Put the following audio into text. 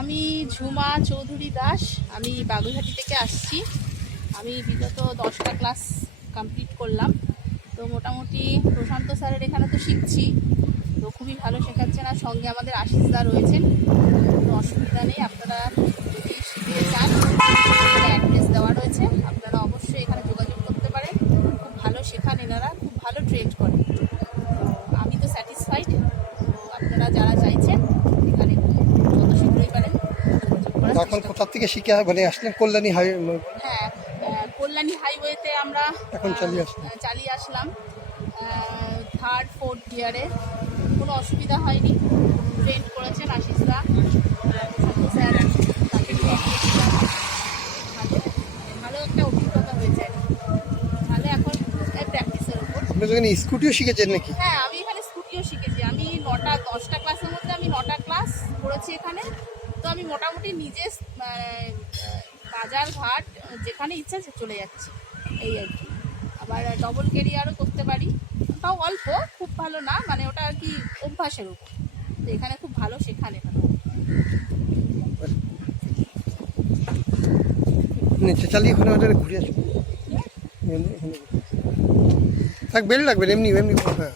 আমি ঝুমা চৌধুরী দাস, আমি বাগুইহাটি থেকে আসছি। আমি বিগত 10টা ক্লাস কমপ্লিট করলাম। তো মোটামুটি প্রশান্ত স্যারের এখানে তো শিখছি, তো খুবই ভালো শেখাচ্ছেন। আর সঙ্গে আমাদের আশিস দা রয়েছেন, তো অসুবিধা নেই। আপনারা যদি শিখতে চান, অ্যাড্রেস দেওয়া রয়েছে, আপনারা অবশ্যই এখানে যোগাযোগ করতে পারেন। খুব ভালো শেখান এনারা, খুব ভালো ট্রেন করেন। তো আমি তো স্যাটিসফাইড। তো আপনারা যারা চাইছেন এখানে যত শীঘ্রই পারেন যোগাযোগ করার এখন চেষ্টা কোথা থেকে শিখে মানে আসলেন? কল্যাণী হাই হ্যাঁ, কল্যাণী হাইওয়েতে আমরা এখন চালিয়ে আসলাম 3rd 4th গিয়ারে। কোনো অসুবিধা হয়নি। ট্রেন করেছেন আশিসদা, স্যার, তাকে নিয়ে গিয়েছিলাম। ভালো একটা অভিজ্ঞতা হয়েছে। তাহলে এখন প্র্যাকটিসের উপর। আপনি এখানে স্কুটিও শিখেছেন নাকি? হ্যাঁ, আমি এখানে স্কুটিও শিখেছি। আমি 10টা ক্লাসের মধ্যে আমি 9টা ক্লাস করেছি এখানে। তো আমি মোটামুটি নিজে বাজার ঘাট যেখানে ইচ্ছা সে চলে যাচ্ছি, এই আর কি। আবার ডবল ক্যারিয়ারও করতে পারি, তাও অল্প, খুব ভালো না, মানে ওটা আর কি অভ্যাসের উপর। তো এখানে খুব ভালো শেখান এখানে। চালিয়ে ওখানে ঘুরে আসবো। থাক, বেল্ট লাগবে এমনি এমনি। হ্যাঁ।